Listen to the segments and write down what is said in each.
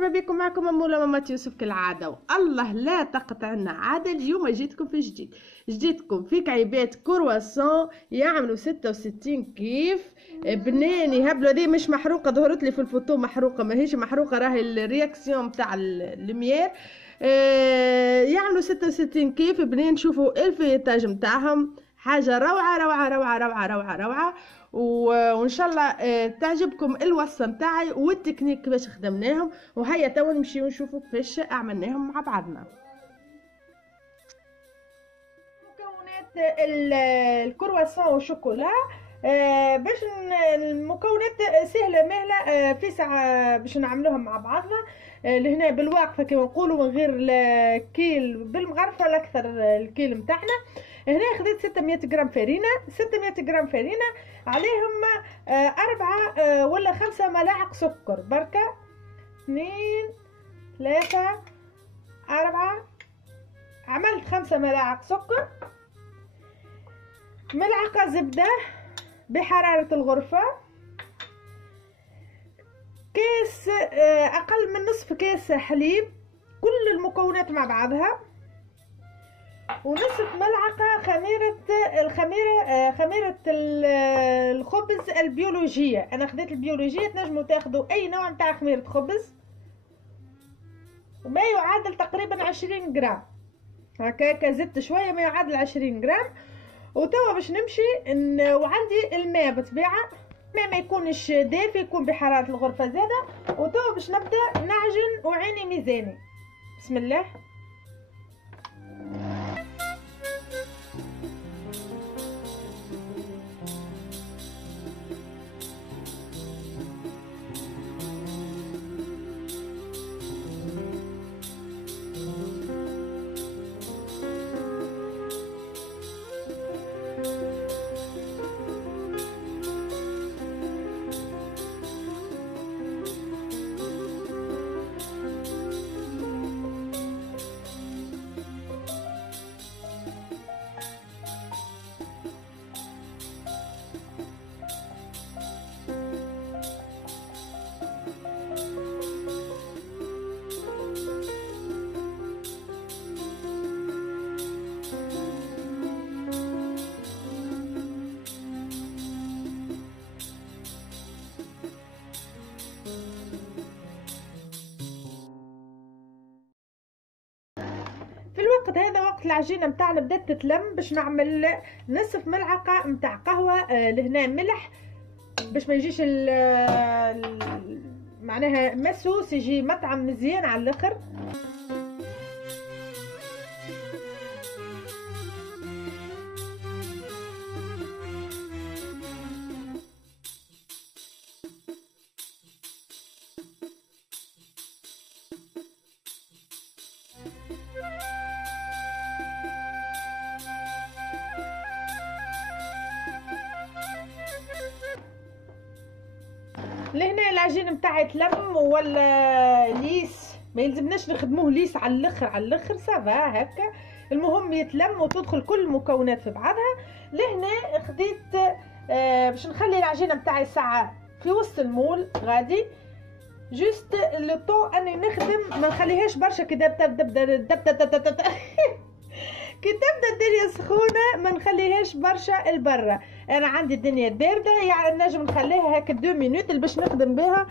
مرحبا بكم، معكم أمولة مامات يوسف كالعادة. والله لا تقطعنا عادة. اليوم جيتكم في جديدكم في كعيبات كرواسون يعملوا 66 كيف بنين يهبلوا. دي مش محروقة، ظهرت لي في الفوتو محروقة، ماهيش محروقة، راهي الرياكسيون تاع المير. يعملوا 66 كيف بنين. شوفوا الفيتاج متاعهم حاجة روعة روعة روعة روعة روعة روعة. وان شاء الله تعجبكم الوصفه نتاعي والتكنيك كيفاش خدمناهم. وهيا توا نمشيو نشوفوا كيفاش عملناهم مع بعضنا. مكونات الكرواسون والشوكولا. باش المكونات سهله مهله في ساعه باش نعملوهم مع بعضنا. لهنا بالواقفه كما نقولوا، من غير الكيل بالمغرفه ولا اكثر الكيل متاعنا. هنا خديت 600 غرام فرينه، 600 غرام فرينه عليهم 4 ولا 5 ملاعق سكر بركه. 2 3 4 عملت 5 ملاعق سكر. ملعقه زبده بحراره الغرفه. كيس اقل من نصف كيس حليب، كل المكونات مع بعضها. ونصف ملعقه خميره الخبز البيولوجيه. انا خديت البيولوجيه، تنجموا تاخذوا اي نوع نتاع خميره خبز، ما يعادل تقريبا 20 غرام. هكاك زدت شويه، ما يعادل 20 غرام. وتوا باش نمشي وعندي الماء بطبيعه، ما يكونش دافي، يكون بحراره الغرفه زاده. وتوا باش نبدا نعجن وعيني ميزاني. بسم الله. في الوقت هذا وقت العجينه متاعنا بدات تتلم، باش نعمل نصف ملعقه متاع قهوه لهنا ملح، باش ما يجيش معناها مسوس، يجي مطعم مزيان على الاخر. لهنا العجين متاعي تلم ولا ليس، ما يلزمناش نخدموه ليس على الاخر سافا هكا. المهم يتلم وتدخل كل المكونات في بعضها. لهنا خديت باش نخلي العجينه متاعي ساعه في وسط المول غادي، جوست لو طون اني نخدم، ما نخليهاش برشا كي تبدا كي تبدا الدنيا سخونه، ما نخليهاش برشا البرة. انا عندي الدنيا بارده، يعني نجم نخليها هكا 2 مينوت باش نخدم بها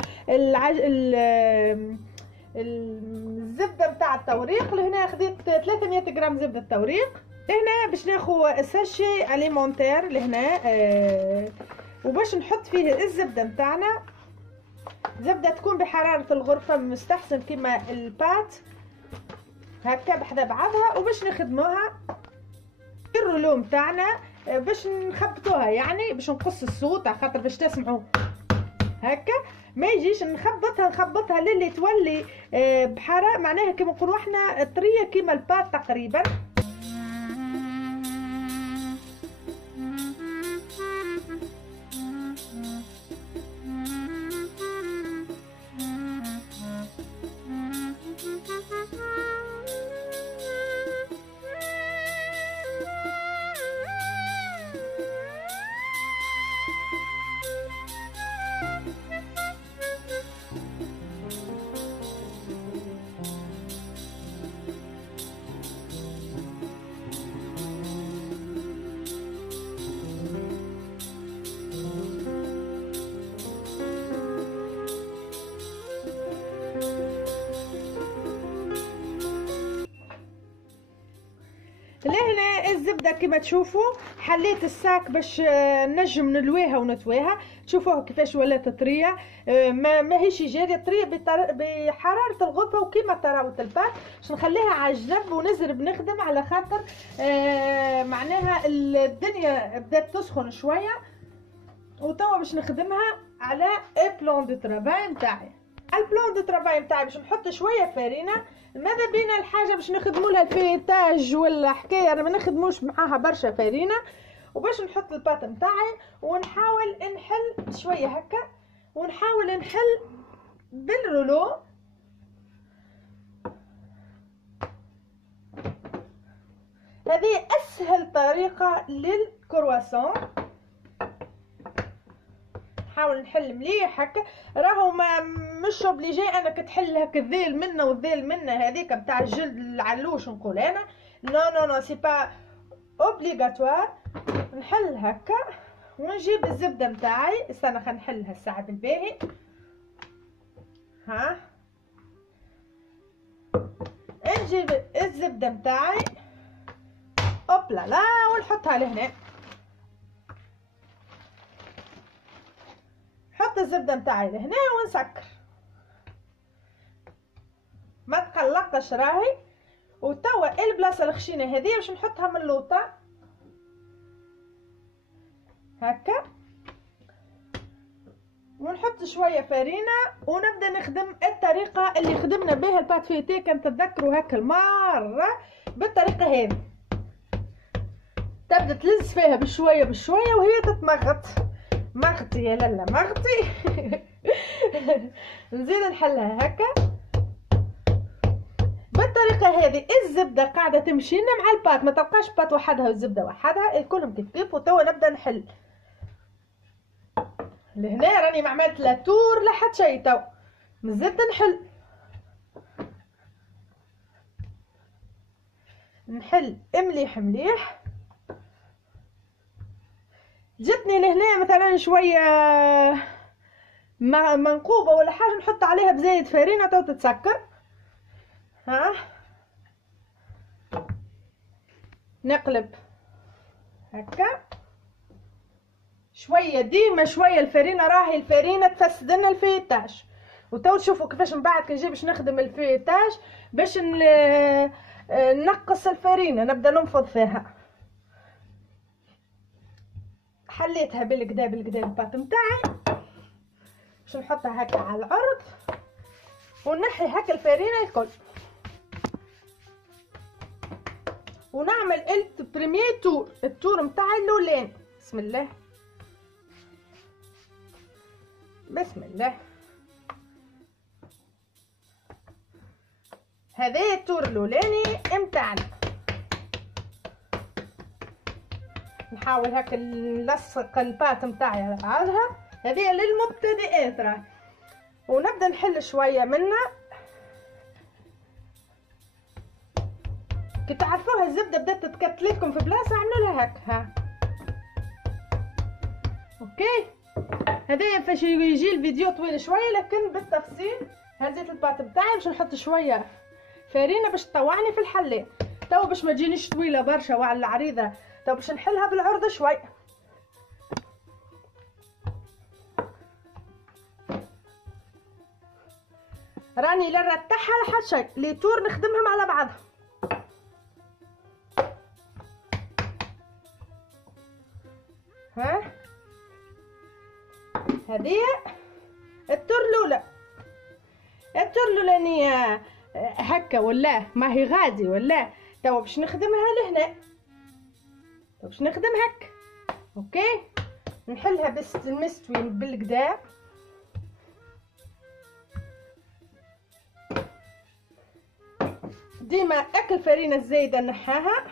الزبده نتاع التوريق. لهنا خديت 300 غرام زبده التوريق. هنا باش ناخذ ساشي اليمونتير لهنا وباش نحط فيه الزبده نتاعنا. زبده تكون بحراره الغرفه مستحسن كيما البات هكا بحذا بعضها. وباش نخدموها الرولو متاعنا باش نخبطوها، يعني باش نقص الصوت على خاطر باش تسمعوا هكا، ما يجيش نخبطها للي تولي بحراره، معناها كيما نقولوا احنا طريه كيما البات تقريبا. لهنا الزبده كما تشوفوا حليت الساك باش نجم نلويها ونطويها. تشوفوها كيفاش ولات طريه، ماهيش جاريه طريه بحراره الغرفه. وكما تراو البات باش نخليها على الجنب ونزرب نخدم على خاطر معناها الدنيا بدات تسخن شويه. وتوا باش نخدمها على بلان دو ترافاي نتاعي. على البلان دو ترافاي نتاعي باش نحط شويه فارينه. ماذا بينا الحاجه باش نخدموا لها الفيتاج ولا حكايه ما نخدموش معاها برشا فارينه. وباش نحط الباط نتاعي ونحاول نحل شويه هكا، ونحاول نحل بالرولو. هذه اسهل طريقه للكرواسون. نحاول نحل مليح هكا، راهو ما مش اوبليجي انك تحل هكا الذيل منا والذيل منا، هذيك بتاع الجلد العلوش نقول انا. نو نو نو سي با اوبليغاتوار. نحل هكا ونجيب الزبده نتاعي. استنى خلينا نحلها الساعه بالباهي. ها نجيب الزبده نتاعي اوبلا لا ونحطها لهنا. نحط الزبده نتاعي لهنا ونسكر، ما تقلقش راهي. وتوا البلاصه الخشينه هذه باش نحطها من اللوطه هكا، ونحط شويه فارينه ونبدا نخدم الطريقه اللي خدمنا بها البات فيتي. كان تتذكروا هكا المره بالطريقه هذه. تبدا تلز فيها بشويه بشويه وهي تتمغط. مغطي يا لالا مغطي. نزيد نحلها هكا بالطريقه هذه. الزبده قاعده تمشي لنا مع الباط، ما تبقاش بات وحدها والزبده وحدها، الكلهم كيف كيف. وتوا نبدا نحل لهنا. راني ما عملت لا تور لا حتى شيء، تو مازلت نحل مليح مليح. جتني لهنا مثلا شويه منقوبه ولا حاجه نحط عليها بزايد فارينه تو تتسكر. ها نقلب هكا شويه، ديما شويه الفارينه. راهي الفارينه تفسد لنا الفيتاج. وتو تشوفوا كيفاش من بعد كي نجي باش نخدم الفيتاج باش نقص الفارينه نبدا ننفض فيها. حليتها بالكدا بالكدا الباط نتاعي باش نحطها هكا على الارض ونحي هكا الفارينه الكل. ونعمل البريمير تور، التور نتاعي الاولاني. بسم الله بسم الله. هذا التور الاولاني نتاعنا. نحاول هكا نلصق الباط نتاعي على بعضها. هذه للمبتدئات راه. ونبدا نحل شويه منها. كي تعرفوها الزبده بدات تتكتل لكم في بلاصه اعملوا لها هكا. ها اوكي. هذايا فاش يجي الفيديو طويل شويه لكن بالتفصيل. هزيت الباط بتاعي باش نحط شويه فارينه باش تطوعني في الحلاه. تو باش ما تجينيش طويله برشا وعلى العريضه، تو باش نحلها بالعرض شويه. راني لا نرتاحها لا حتى شيء، لي تور نخدمهم على بعضها. ها هذه التور الاولى. التور الاولانيه هكا ولا ما هي غادي ولا. توا باش نخدمها لهنا، توا باش نخدم هكا. اوكي نحلها بالمستوي بالكدا. ديما اكل فرينه الزايده نحاها،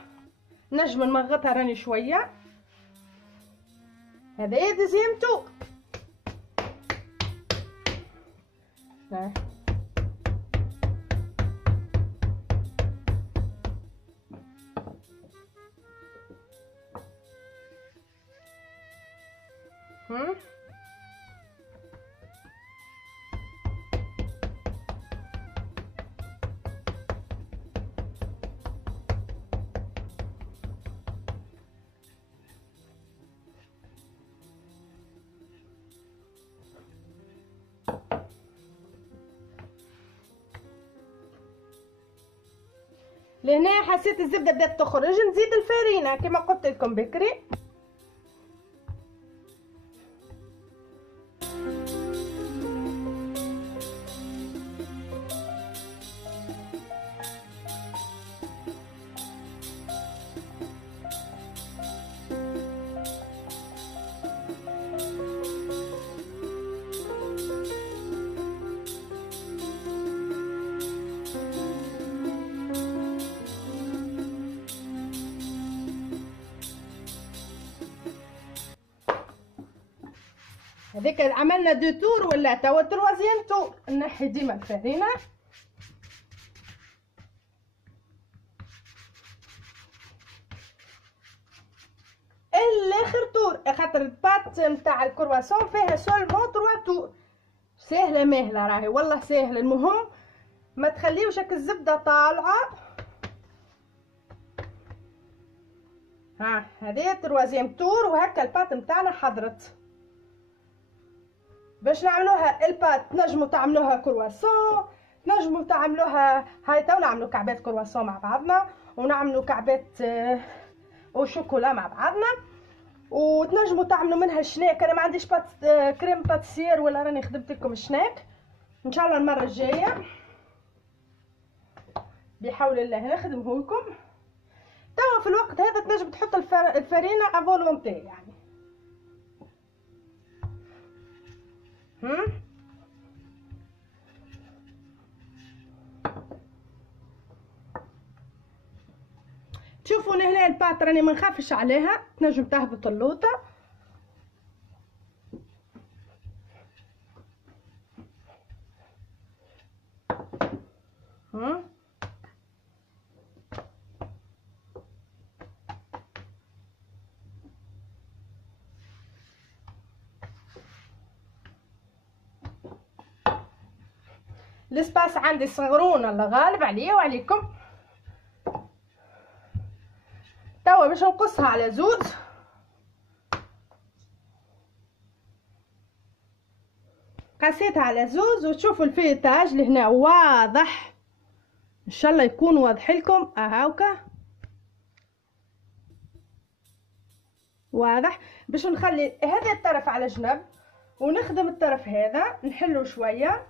نجم نمغطها راني شويه. هذا ديزيام تور. لهنا حسيت الزبده بدات تخرج، نزيد الفارينه كما قلت لكم بكري. هذيك عملنا دو تور ولا توا تروازيام تور. نحي ديما الفارينه. الاخر تور خاطر البات نتاع الكرواسون فيها سولمون 3 تور. سهله ماهله راهي والله سهله. المهم ما تخليوش هاك الزبده طالعه. ها هذه تروازيام تور وهكا البات نتاعنا حضرت. باش نعملوها البات تنجموا تعملوها كرواسون، تنجموا تعملوها هاي تو نعملوا كعبات كرواسون مع بعضنا، ونعملوا كعبات وشوكولا مع بعضنا، وتنجموا تعملوا منها شناك. انا ما عنديش كريم باتسير ولا راني خدمت لكم شناك. ان شاء الله المره الجايه بحول الله نخدمه لكم. توا في الوقت هذا تنجم تحط الفرينه افولونتي يعني. تشوفوا هنا البات راني ما نخافش عليها، تنجم تهبط اللوطه. الاسباس عندي صغرون الله غالب عليا وعليكم. توا باش نقصها على زوز. قسيتها على زوز وتشوفوا الفيتاج لهنا واضح، ان شاء الله يكون واضح لكم. هاوكا واضح. باش نخلي هذا الطرف على جنب ونخدم الطرف هذا نحلو شويه.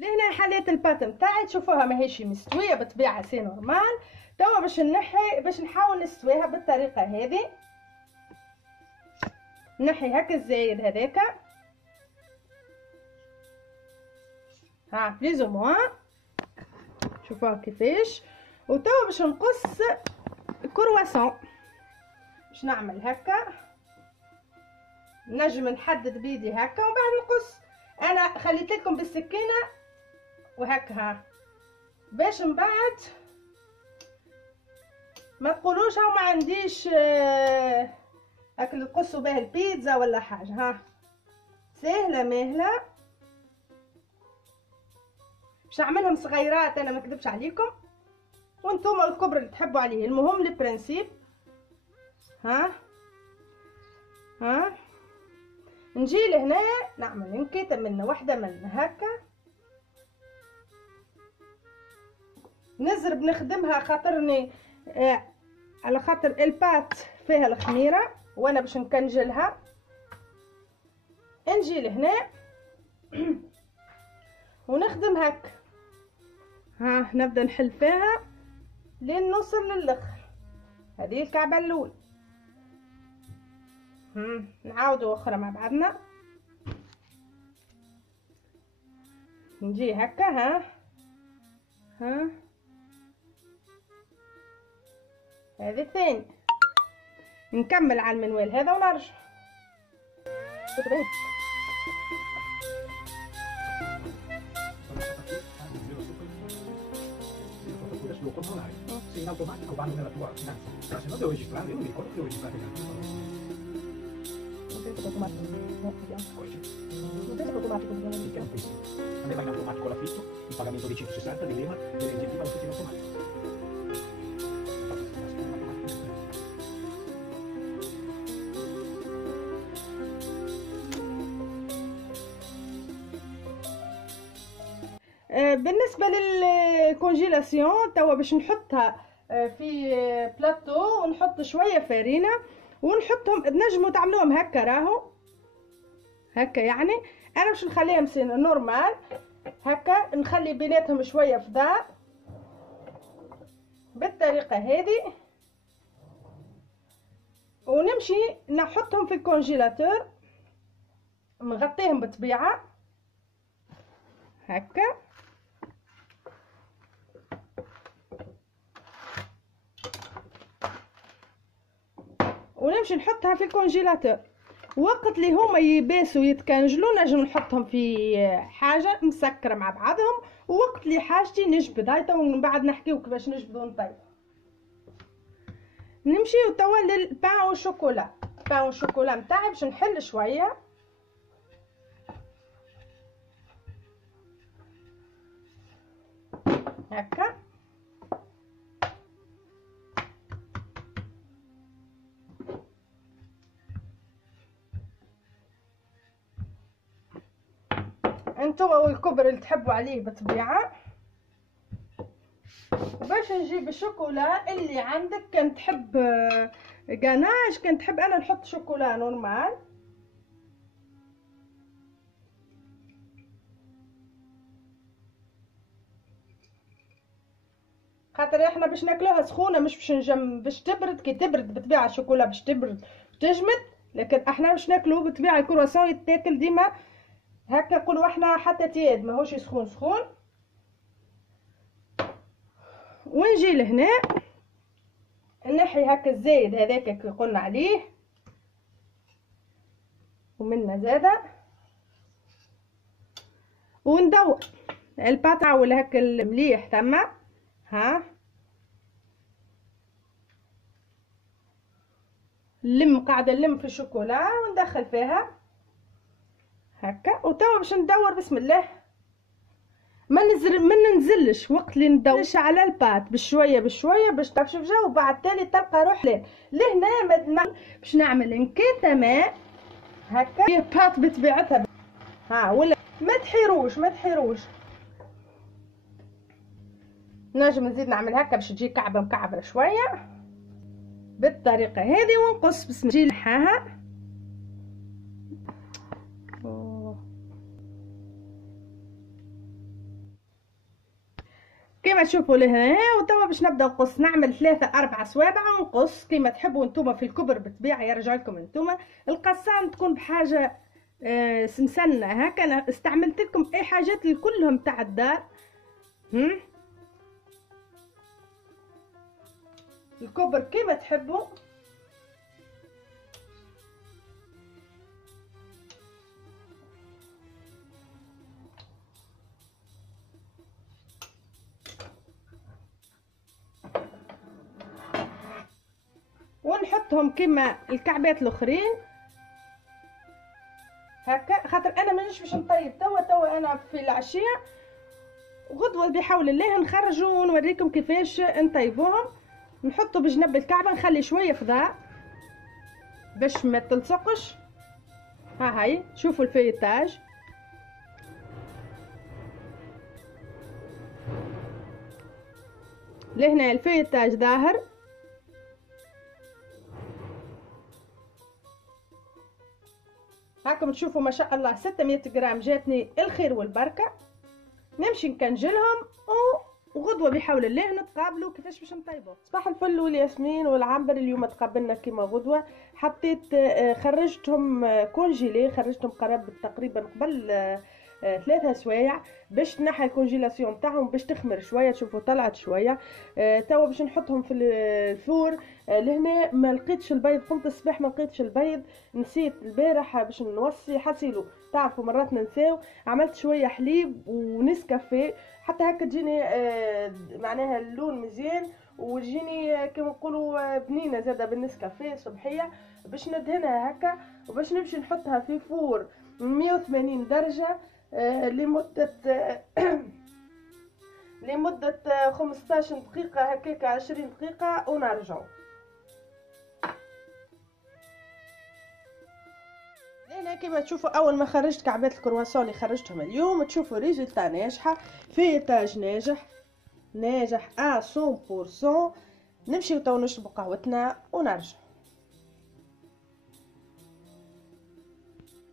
لهنا حليت البات نتاعي، تشوفوها ماهيش مستويه بطبيعه سي نورمال. توا باش نحاول نستويها بالطريقه هذه. نحي هكا الزايد هذاك، ها بليز او موان. شوفوها كيفاش. وتوا باش نقص كرواسون. باش نعمل هكا، نجم نحدد بيدي هكا ومن بعد نقص. انا خليت لكم بالسكينه وهكا ها، باش من بعد ما تقولوش هاو ما عنديش هاك اللي تقصوا به البيتزا ولا حاجه. ها سهله ماهله. باش نعملهم صغيرات انا ما نكذبش عليكم، وانتم الكبر اللي تحبوا عليه. المهم البرانسيب. ها نجي لهنا نعمل نكيته منه واحده منه هكا، نزرب نخدمها خاطرني على خاطر البات فيها الخميره وانا باش نكنجلها. نجي لهنا ونخدم هكا. ها نبدا نحل فيها لين نوصل للاخر. هذه الكعبه الاولى. نعاودوا اخرى مع بعضنا. نجي هكا. ها هذه الثانية. نكمل على المنوال هذا ونرجع. lo controlare. Se in automatico vanno nella tua finanza, se no devo registrare, io non mi ricordo che devo registrare Non penso che automatico, no, vediamo. Non penso che automatico, vediamo. Perché non pensi? Andava in automatico l'affitto, il pagamento dei 160, dell'EMA, dell'incentiva lo fece in automatico. بالنسبه للكونجيلاسيون توا باش نحطها في بلاطو ونحط شويه فرينه ونحطهم. تنجموا تعملوهم هكا راهو هكا، يعني انا باش نخليهم سين نورمال هكا، نخلي بيناتهم شويه فضاء بالطريقه هذه، ونمشي نحطهم في الكونجيلاتور نغطيهم بطبيعه هكا. ونمشي نحطها في الكونجيلاتور. وقت اللي هما يباسوا يتكنجلوا نجم نحطهم في حاجه مسكره مع بعضهم، ووقت اللي حاجتي نجبد. هاي تو من بعد نحكيو كيفاش نجبدو ونطيب. نمشيو توا للبان والشوكولا. البان والشوكولا نتاعي باش نحل شويه هكا. انتوا والكبر اللي تحبوا عليه بالطبيعه. باش نجيب الشوكولا اللي عندك، كان تحب غاناش، كان تحب انا نحط شوكولا نورمال. خاطر احنا باش ناكلوها سخونه، مش باش تبرد. كي تبرد بالطبيعه الشوكولا باش تبرد تجمد، لكن احنا باش ناكلوه بالطبيعه الكرواسون يتاكل ديما هكا. نقولوا احنا حتى تياد ماهوش سخون سخون. ونجي لهنا نحي هكا الزايد هذاك كي قلنا عليه، ومنا زاده، وندور الباطا ولا هكا المليح تما. ها قاعده نلم في الشوكولا وندخل فيها هكا. وتوا باش ندور بسم الله، ما ننزلش وقت اللي ندورش على البات بشويه بشويه باش تكشف جو، وبعد تالي تلقى روح لهنا باش نعمل انكيتا ماء هكا فيه بات بطبيعتها. ها ولا ما تحيروش. نجم نزيد نعمل هكا باش تجي كعبه مكعبه شويه بالطريقه هذه، ونقص بس نجي لحاها. كيما تشوفوا لهنا. وتوا باش نبدا نقص، نعمل 3-4 صوابع ونقص كيما تحبوا نتوما في الكبر بالطبيعه يرجع لكم نتوما. القصان تكون بحاجه سمسنه هكا. انا استعملت لكم اي حاجات اللي كلهم تاع الدار. الكبر كيما تحبوا. ونحطهم كيما الكعبات الاخرين هكا. خاطر انا مانيش باش نطيب توا انا في العشيه، غدوه بحول الله نخرجوا ونوريكم كيفاش نطيبوهم. نحطوا بجنب الكعبه، نخلي شويه فضاء باش ما تلصقش. هاي شوفوا الفيتاج لهنا، الفيتاج ظاهر. هاكم تشوفوا ما شاء الله 600 جرام جاتني الخير والبركه. نمشي نكنجلهم وغدوه بحول الله نتقابلوا كيفاش باش نطيبوا. صباح الفل والياسمين والعنبر. اليوم تقابلنا كيما غدوه. حطيت خرجتهم كونجيلي، خرجتهم قرب تقريبا قبل 3 سوايع باش تنحي الكونجيلاسيون تاعهم باش تخمر شويه. تشوفوا طلعت شويه. توا باش نحطهم في الفور. لهنا ما لقيتش البيض، قمت الصباح ما لقيتش البيض، نسيت البارح باش نوصي حسيلو. تعرفوا مرات ننساو. عملت شويه حليب ونسكافيه حتى هكا تجيني معناها اللون مزيان، وتجيني كما نقولوا بنينه زاده بالنسكافيه صبحيه. باش ندهنها هكا وباش نمشي نحطها في فور 180 درجه لمدة 15 دقيقة هكاك 20 دقيقة ونرجعو. هنا كما تشوفوا اول ما خرجت كعبات الكرواسون اللي خرجتهم اليوم تشوفوا ريزلتا ناجحه، فيتاج ناجح 100%. نمشيو تو نشربوا قهوتنا ونرجع.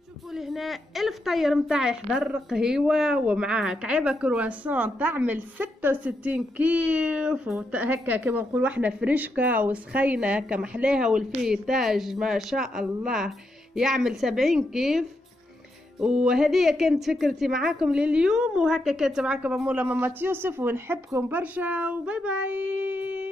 شوفوا لهنا الفطير متاعي حضر قهيوه ومعاها كعيبه كرواسون تعمل 66 كيف هكا كما نقولوا احنا فريشكا وسخينه هكا محلاها، والفيتاج ما شاء الله يعمل 70 كيف. وهذه كانت فكرتي معاكم لليوم، وهكا كانت معاكم ماما يوسف، ونحبكم برشا وباي باي.